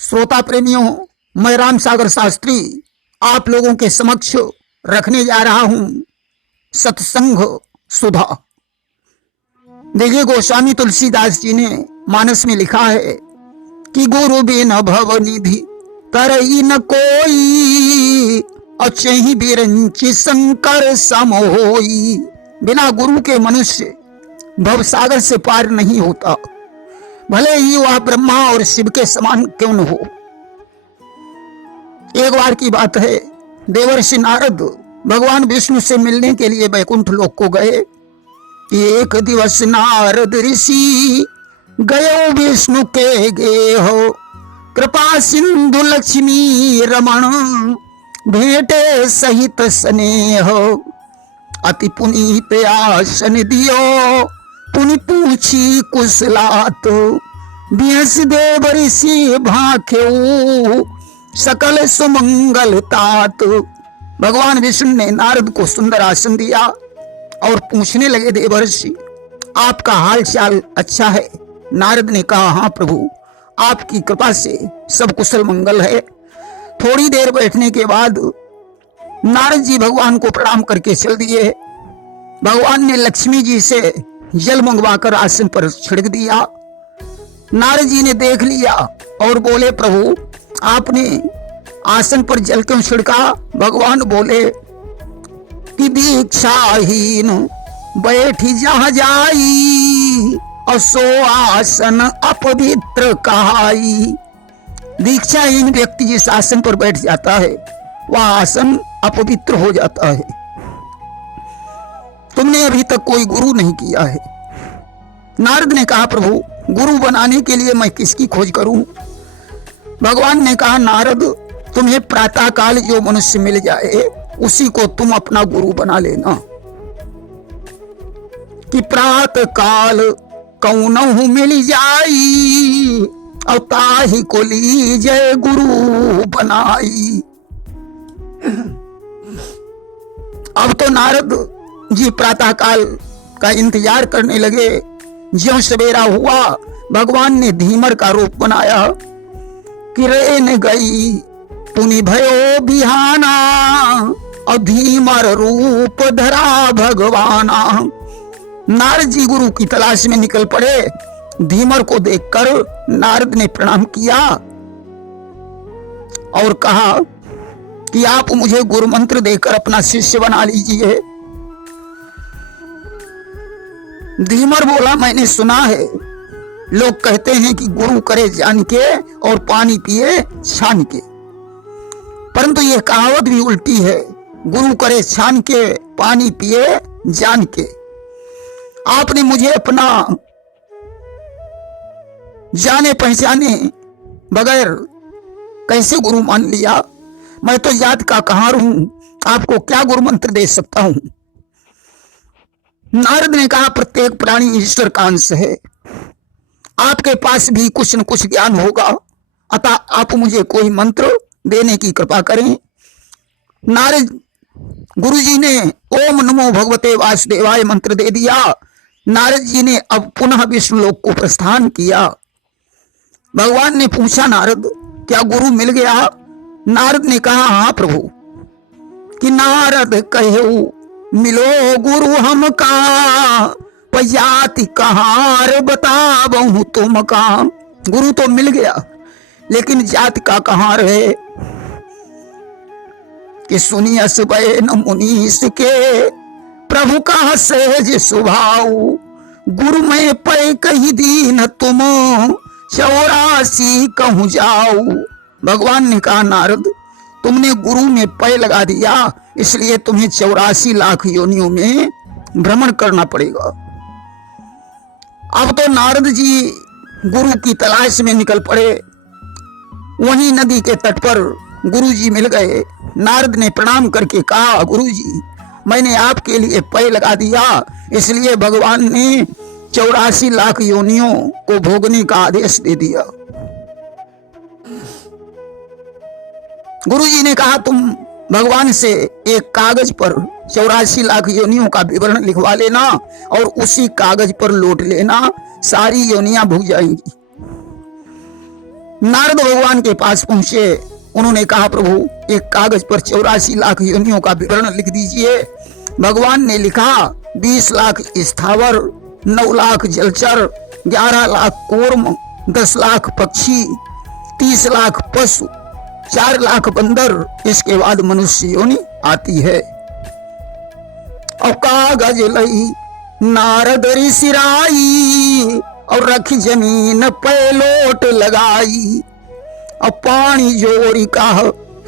श्रोता प्रेमियों, मैं राम सागर शास्त्री आप लोगों के समक्ष रखने जा रहा हूं सत्संग सुधा। देखिए, गोस्वामी तुलसीदास जी ने मानस में लिखा है कि गुरु बिन भव निधि तरई न कोई, अचहि बिरंचि शंकर सम होई। बिना गुरु के मनुष्य भवसागर से पार नहीं होता, भले ही वह ब्रह्मा और शिव के समान क्यों न हो। एक बार की बात है, देवर्षि नारद भगवान विष्णु से मिलने के लिए बैकुंठ लोक को गए। एक दिवस नारद ऋषि गयो विष्णु के गेहो, कृपा सिंधु लक्ष्मी रमण भेटे सहित स्नेह। अति पुनीत आसन दियो पुनि पूछी कुशलात, बिहस देव ऋषि भाख्यो सकल सुमंगल तात। भगवान विष्णु ने नारद को सुंदर आसन दिया और पूछने लगे, देवर्षि आपका हाल चाल अच्छा है? नारद ने कहा, हाँ प्रभु, आपकी कृपा से सब कुशल मंगल है। थोड़ी देर बैठने के बाद नारद जी भगवान को प्रणाम करके चल दिए। भगवान ने लक्ष्मी जी से जल मंगवाकर आसन पर छिड़क दिया। नारद जी ने देख लिया और बोले, प्रभु आपने आसन पर जल क्यों छिड़का? भगवान बोले कि दीक्षाहीन बैठी जहां जाई, असो आसन अपवित्र कहाई। दीक्षाहीन व्यक्ति जिस आसन पर बैठ जाता है वह आसन अपवित्र हो जाता है। तुमने अभी तक कोई गुरु नहीं किया है। नारद ने कहा, प्रभु गुरु बनाने के लिए मैं किसकी खोज करूं? भगवान ने कहा, नारद तुम्हें प्रातः काल जो मनुष्य मिल जाए उसी को तुम अपना गुरु बना लेना। कि प्रातः काल कौनहु मिल जाई, और ताहि को लीजय गुरु बनाई। अब तो नारद जी प्रातः काल का इंतजार करने लगे। ज्यों सवेरा हुआ, भगवान ने धीमर का रूप बनाया। किरेन गई पुनि भयो बिहाना, और धीमर रूप धरा भगवाना। नारद जी गुरु की तलाश में निकल पड़े। धीमर को देखकर नारद ने प्रणाम किया और कहा कि आप मुझे गुरु मंत्र देकर अपना शिष्य बना लीजिए। धीमर बोला, मैंने सुना है लोग कहते हैं कि गुरु करे जान के और पानी पिए छान के, परंतु यह कहावत भी उल्टी है। गुरु करे छान के, पानी पिए जान के। आपने मुझे अपना जाने पहचाने बगैर कैसे गुरु मान लिया? मैं तो जात का कहार हूं, आपको क्या गुरु मंत्र दे सकता हूं? नारद ने कहा, प्रत्येक प्राणी ईश्वर का अंश है, आपके पास भी कुछ न कुछ ज्ञान होगा, अतः आप मुझे कोई मंत्र देने की कृपा करें। नारद गुरु जी ने ओम नमो भगवते वासुदेवाय मंत्र दे दिया। नारद जी ने अब पुनः विष्णु लोक को प्रस्थान किया। भगवान ने पूछा, नारद क्या गुरु मिल गया? नारद ने कहा, हाँ प्रभु। कि नारद कहे मिलो गुरु हमका, पजाति कहार बताबहु तुमका। गुरु तो मिल गया, लेकिन जात का कहार है। कि सुनियस बैन मुनीस के, प्रभु का सहज स्वभाव। गुरु में पै कही दीन तुम, 84 कहूं जाओ। भगवान ने कहा, नारद तुमने गुरु में पै लगा दिया, इसलिए तुम्हें 84 लाख योनियों में भ्रमण करना पड़ेगा। अब तो नारद जी गुरु की तलाश में निकल पड़े। वहीं नदी के तट पर गुरु जी मिल गए। नारद ने प्रणाम करके कहा, गुरु जी मैंने आपके लिए पै लगा दिया, इसलिए भगवान ने 84 लाख योनियों को भोगने का आदेश दे दिया। गुरु जी ने कहा, तुम भगवान से एक कागज पर 84 लाख योनियों का विवरण लिखवा लेना और उसी कागज पर लौट लेना, सारी योनियां भुग जाएंगी। नारद भगवान के पास पहुंचे। उन्होंने कहा, प्रभु एक कागज पर 84 लाख योनियों का विवरण लिख दीजिए। भगवान ने लिखा, 20 लाख स्थावर, 9 लाख जलचर, 11 लाख कूर्म, 10 लाख पक्षी, 30 लाख पशु, 4 लाख बंदर, इसके बाद मनुष्य योनि आती है। और कागज लई नारद ऋषि राई, और रखी जमीन पे लोट लगाई। और पानी जोरी का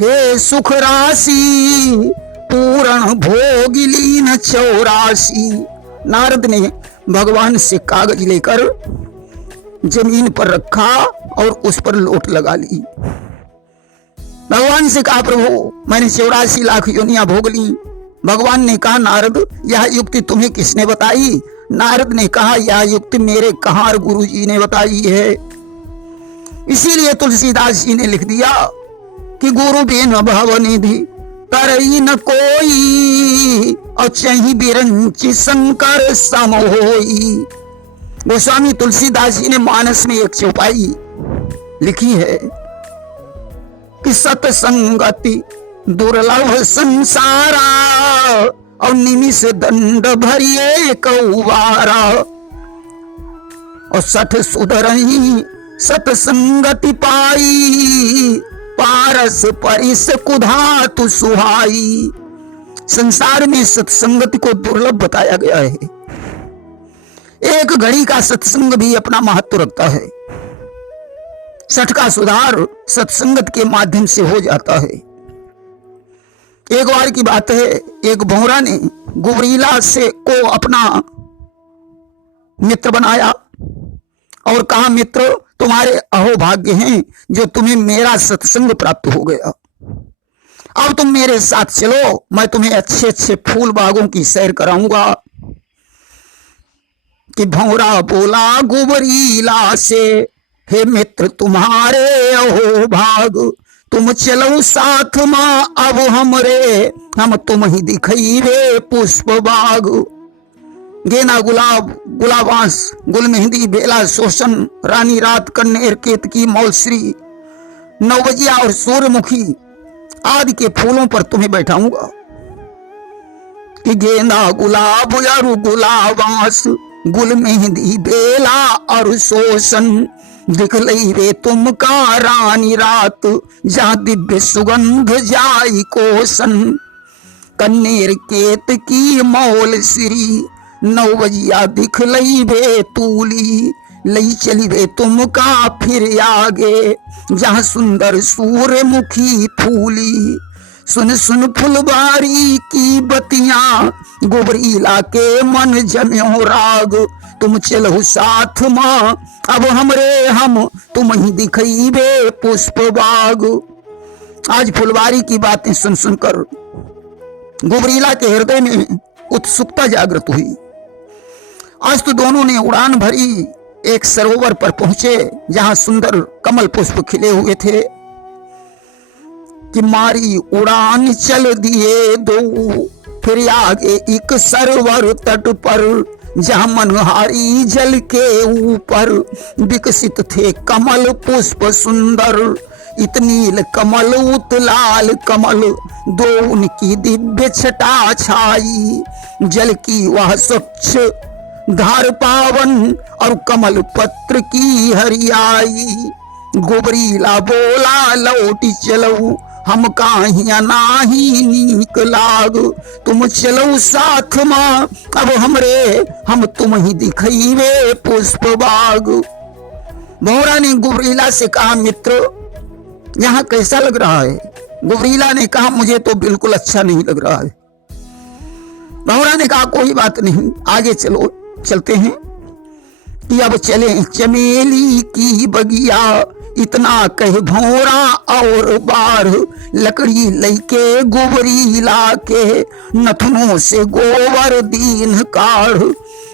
हे सुख राशि, पूर्ण भोगिलीन 84। नारद ने भगवान से कागज लेकर जमीन पर रखा और उस पर लोट लगा ली। भगवान से कहा, प्रभु मैंने 84 लाख योनियां भोग ली। भगवान ने कहा, नारद यह युक्ति तुम्हें किसने बताई? नारद ने कहा, यह युक्ति मेरे कहार गुरु जी ने बताई है। इसीलिए तुलसीदास जी ने लिख दिया कि गुरु बिन भव निधि तरई न कोई, और चही बिरंची शंकर सम होई। गोस्वामी तुलसीदास जी ने मानस में एक चौपाई लिखी है कि सतसंगति दुर्लभ संसारा, और निमिष दंड भरिए कौवारा। और 60 सुधरही सतसंगति पाई, पारस परिस कुधातु सुहाई। संसार में सत्संगति को दुर्लभ बताया गया है। एक घड़ी का सत्संग भी अपना महत्व रखता है। 60 का सुधार सत्संगत के माध्यम से हो जाता है। एक बार की बात है, एक भौरा ने गुबरीला से को अपना मित्र बनाया और कहा, मित्र तुम्हारे अहोभाग्य हैं जो तुम्हें मेरा सत्संग प्राप्त हो गया। अब तुम मेरे साथ चलो, मैं तुम्हें अच्छे अच्छे फूल बागों की सैर कराऊंगा। कि भौरा बोला गुबरीला से, हे मित्र तुम्हारे अहोभाग, तुम चलो साथ मां अब हमरे, हम तुम ही दिखई रे पुष्प बाग। गेना गुलाब, गुलाबांस, गुल मेहंदी, बेला, शोषण, रानी रात, कन्नेर, केतकी, मौलश्री, नवबजिया और सूर्यमुखी आदि के फूलों पर तुम्हें बैठाऊंगा। कि गेंदा गुलाब और गुलाबांस, गुल मेहंदी, बेला और शोषण, दिखलई रे तुमका रानी रात, जहां दिव्य सुगंध जाई कोसन। कन्नेर केत की मौल श्री, 9 बजिया दिखलई बे तूली, लई चली रे तुमका फिर आगे, जहां सुंदर सूर्यमुखी फूली। सुन सुन फुलबारी की बतियां, गुबरीला के मन जम्यो राग, तुम चलो साथ मां अब हमरे, हम तुम ही दिखई बे पुष्प बाग। आज फुलबारी की बातें सुन सुनकर गुबरीला के हृदय में उत्सुकता जागृत हुई। आज तो दोनों ने उड़ान भरी, एक सरोवर पर पहुंचे जहां सुंदर कमल पुष्प खिले हुए थे। कि मारी उड़ान चल दिए दो, फिर आगे एक सरोवर तट पर, जहां मनहारी जल के ऊपर, विकसित थे कमल पुष्प सुंदर। इतनील कमल उतलाल कमल, दो उनकी दिव्य छटा छाई, जल की वह स्वच्छ धार पावन, और कमल पत्र की हरियाई। गुबरीला बोला लौटी चलो, हम काहिया नाही नीक लाग, तुम चलो साथ मां अब हमरे, हम तुम ही दिखई वे पुष्प बाग। भौरा ने गुबरीला से कहा, मित्र यहाँ कैसा लग रहा है? गुबरीला ने कहा, मुझे तो बिल्कुल अच्छा नहीं लग रहा है। भौरा ने कहा, कोई बात नहीं, आगे चलो, चलते हैं। कि अब चले चमेली की बगिया, इतना कह भौरा और बार, लकड़ी लैके गुबरीला के, नथनों से गोबर दीन काढ़।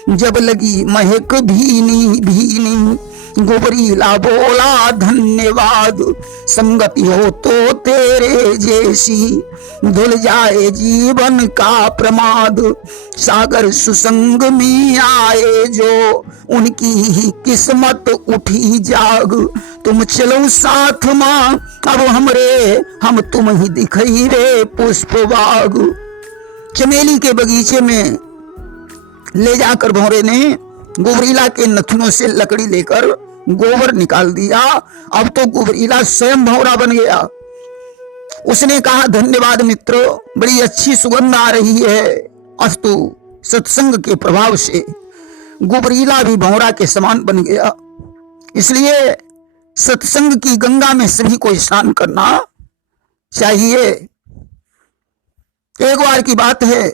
जब लगी महक भीनी भीनी, गुबरीला बोला धन्यवाद, संगति हो तो तेरे जैसी, धुल जाए जीवन का प्रमाद। सागर सुसंग में आए जो, उनकी ही किस्मत उठी जाग, तुम चलो साथ माँ, अब हमरे हम तुम ही दिखाई रे पुष्प बाग। चमेली के बगीचे में ले जाकर भौरे ने गुबरीला के नथुनों से लकड़ी लेकर गोबर निकाल दिया। अब तो गुबरीला स्वयं भौरा बन गया। उसने कहा, धन्यवाद मित्र, बड़ी अच्छी सुगंध आ रही है। अस्तु सत्संग के प्रभाव से गुबरीला भी भौरा के समान बन गया। इसलिए सत्संग की गंगा में सभी को स्नान करना चाहिए। एक बार की बात है,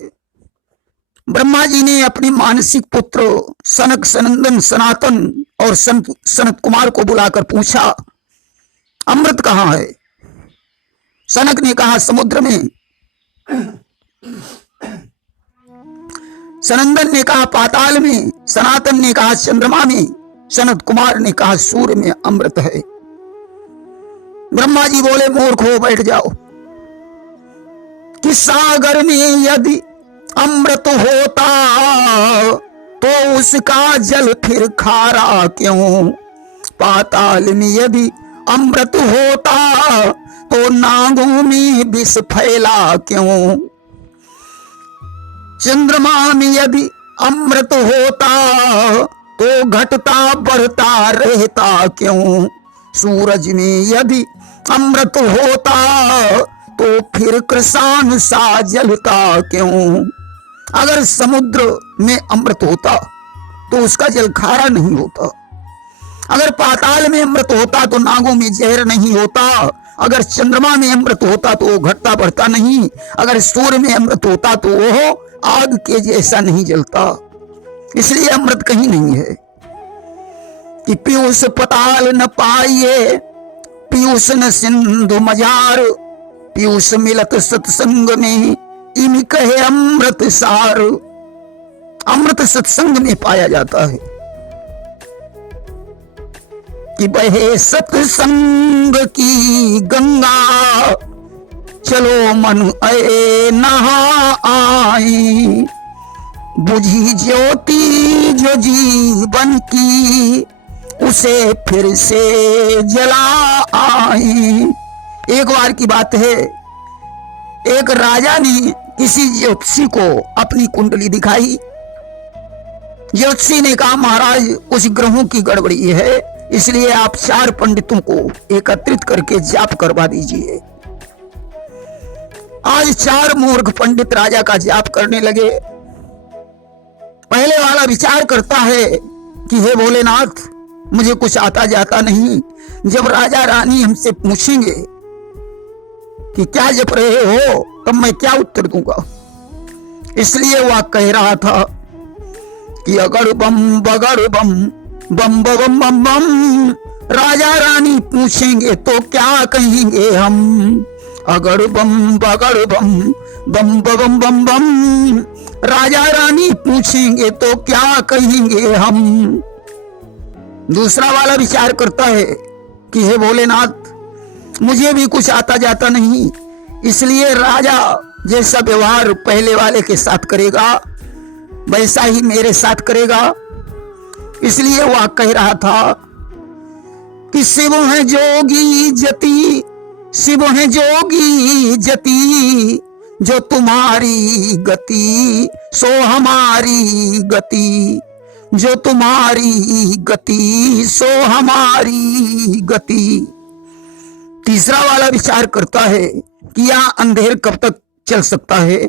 ब्रह्मा जी ने अपने मानसिक पुत्र सनक, सनंदन, सनातन और सनत कुमार को बुलाकर पूछा, अमृत कहाँ है? सनक ने कहा, समुद्र में। सनंदन ने कहा, पाताल में। सनातन ने कहा, चंद्रमा में। सनत कुमार ने कहा, सूर्य में अमृत है। ब्रह्मा जी बोले, मूर्ख हो, बैठ जाओ। कि सागर में यदि अमृत होता तो उसका जल फिर खारा क्यों? पाताल में यदि अमृत होता तो नागों में विष फैला क्यों? चंद्रमा में यदि अमृत होता तो घटता बढ़ता रहता क्यों? सूरज में यदि अमृत होता तो फिर कृष्ण सा जलता क्यों? अगर समुद्र में अमृत होता तो उसका जल खारा नहीं होता। अगर पाताल में अमृत होता तो नागों में जहर नहीं होता। अगर चंद्रमा में अमृत होता तो वो घटता बढ़ता नहीं। अगर सूर्य में अमृत होता तो वो आग के जैसा नहीं जलता। इसलिए अमृत कहीं नहीं है। कि पीयूष पताल न पाइए, पीयूष न सिंधु मजार, पीयूष मिलत सत्संग में, इम कहे अमृत सार। अमृत सत्संग में पाया जाता है। कि बहे सत्संग की गंगा, चलो मन आए नहा आई, बुझी ज्योति जो जीवन की, उसे फिर से जला आई। एक बार की बात है, एक राजा ने किसी ज्योतिषी को अपनी कुंडली दिखाई। ज्योतिषी ने कहा, महाराज कुछ ग्रहों की गड़बड़ी है, इसलिए आप 4 पंडितों को एकत्रित करके जाप करवा दीजिए। आज 4 मूर्ख पंडित राजा का जाप करने लगे। पहले वाला विचार करता है कि हे भोलेनाथ, मुझे कुछ आता जाता नहीं। जब राजा रानी हमसे पूछेंगे कि क्या जप रहे हो, तब मैं क्या उत्तर दूंगा। इसलिए वह कह रहा था कि अगड़ बम बगड़ बम, बम बम बम बम, राजा रानी पूछेंगे तो क्या कहेंगे हम। अगड़ बम बगड़ बम, बम बम बम बम, राजा रानी पूछेंगे तो क्या कहेंगे हम। दूसरा वाला विचार करता है कि हे भोलेनाथ, मुझे भी कुछ आता जाता नहीं, इसलिए राजा जैसा व्यवहार पहले वाले के साथ करेगा वैसा ही मेरे साथ करेगा। इसलिए वह कह रहा था कि शिव है जोगी जति, शिव है जोगी जति, जो तुम्हारी गति सो हमारी गति, जो तुम्हारी गति सो हमारी गति। तीसरा वाला विचार करता है कि यह अंधेर कब तक चल सकता है।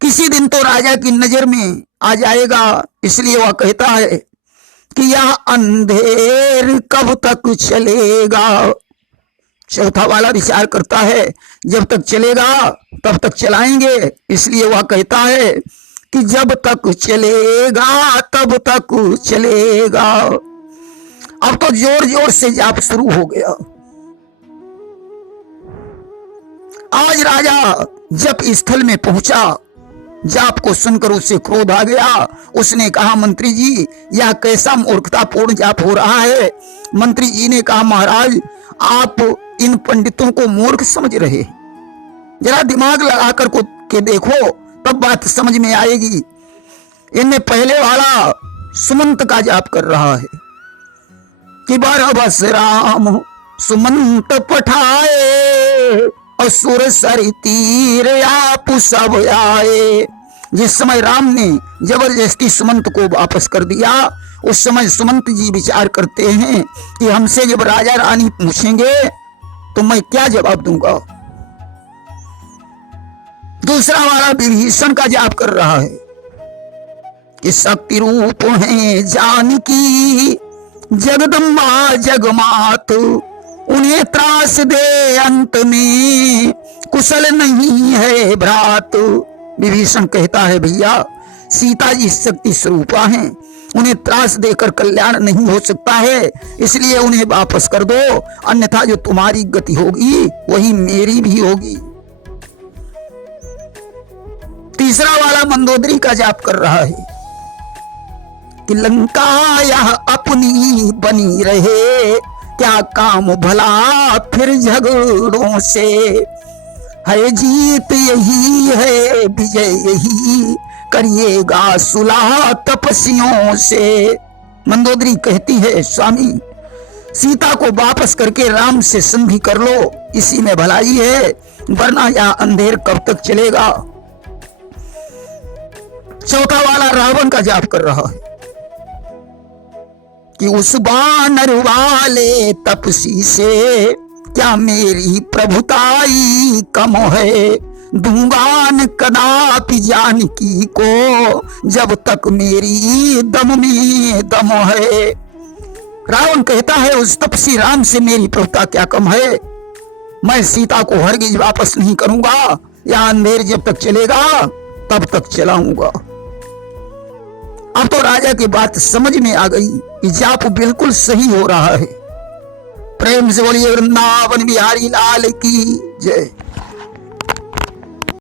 किसी दिन तो राजा की नजर में आ जाएगा, इसलिए वह कहता है कि यह अंधेर कब तक चलेगा। चौथा वाला विचार करता है जब तक चलेगा तब तक चलाएंगे, इसलिए वह कहता है कि जब तक चलेगा तब तक चलेगा। अब तो जोर जोर से जाप शुरू हो गया। आज राजा जब स्थल में पहुंचा, जाप को सुनकर उसे क्रोध आ गया। उसने कहा, मंत्री जी यह कैसा मूर्खतापूर्ण जाप हो रहा है। मंत्री जी ने कहा, महाराज आप इन पंडितों को मूर्ख समझ रहे, जरा दिमाग लगाकर के देखो तब बात समझ में आएगी। इनमें पहले वाला सुमंत का जाप कर रहा है कि बरबस राम सुमंत पठाए, असुर सर तीर आप सब आए। जिस समय राम ने जबरदस्ती सुमंत को वापस कर दिया, उस समय सुमंत जी विचार करते हैं कि हमसे जब राजा रानी पूछेंगे तो मैं क्या जवाब दूंगा। दूसरा वाला विभीषण का जाप कर रहा है कि शक्ति रूप है जानकी जगदम्बा जगमात, उन्हें त्रास दे अंत में कुशल नहीं है भ्रात। विभीषण कहता है भैया सीता जी शक्ति स्वरूपा हैं, उन्हें त्रास देकर कल्याण नहीं हो सकता है, इसलिए उन्हें वापस कर दो, अन्यथा जो तुम्हारी गति होगी वही मेरी भी होगी। तीसरा वाला मंदोदरी का जाप कर रहा है कि लंका यह अपनी बनी रहे, क्या काम भला फिर झगड़ों से, है जीत यही है विजय यही, करिएगा सुलह तपस्वियों से। मंदोदरी कहती है स्वामी सीता को वापस करके राम से संधि कर लो, इसी में भलाई है, वरना यह अंधेर कब तक चलेगा। चौथा वाला रावण का जाप कर रहा है कि उस बानर वाले तपसी से क्या मेरी प्रभुताई कम है, दूंगान कदापि जानकी को जब तक मेरी दम में दम है। रावण कहता है उस तपसी राम से मेरी प्रभुता क्या कम है, मैं सीता को हरगिज वापस नहीं करूंगा, यह अंधेर जब तक चलेगा तब तक चलाऊंगा। अब तो राजा की बात समझ में आ गई कि जाप बिल्कुल सही हो रहा है। प्रेम से बोलिए वृंदावन बिहारी लाल की जय।